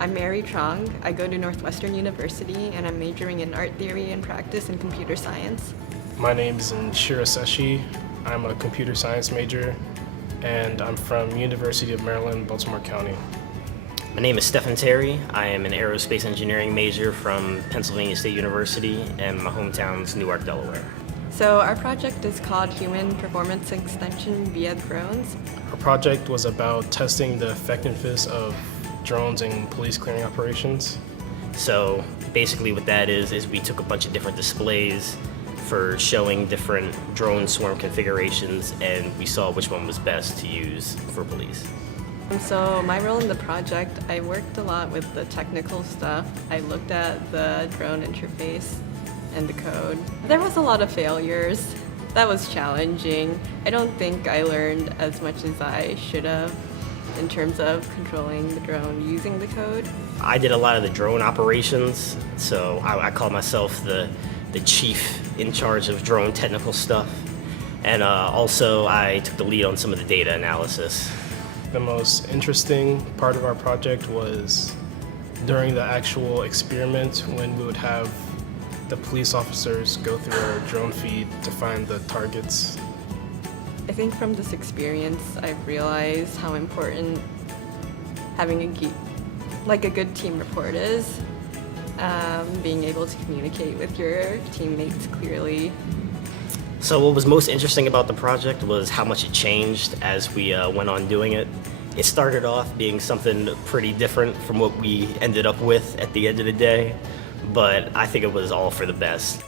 I'm Mary Trong. I go to Northwestern University and I'm majoring in art theory and practice and computer science. My name is Nshira Seshi. I'm a computer science major and I'm from University of Maryland, Baltimore County. My name is Stephen Terry. I am an aerospace engineering major from Pennsylvania State University and my hometown's Newark, Delaware. So our project is called Human Performance Extension via Drones. Our project was about testing the effectiveness of drones in police clearing operations. So basically what that is we took a bunch of different displays for showing different drone swarm configurations and we saw which one was best to use for police. So my role in the project, I worked a lot with the technical stuff. I looked at the drone interface and the code. There was a lot of failures. That was challenging. I don't think I learned as much as I should have in terms of controlling the drone using the code. I did a lot of the drone operations, so I call myself the chief in charge of drone technical stuff. And also I took the lead on some of the data analysis. The most interesting part of our project was during the actual experiment when we would have the police officers go through our drone feed to find the targets. I think from this experience, I've realized how important having a good team report is. Being able to communicate with your teammates clearly. So what was most interesting about the project was how much it changed as we went on doing it. It started off being something pretty different from what we ended up with at the end of the day, but I think it was all for the best.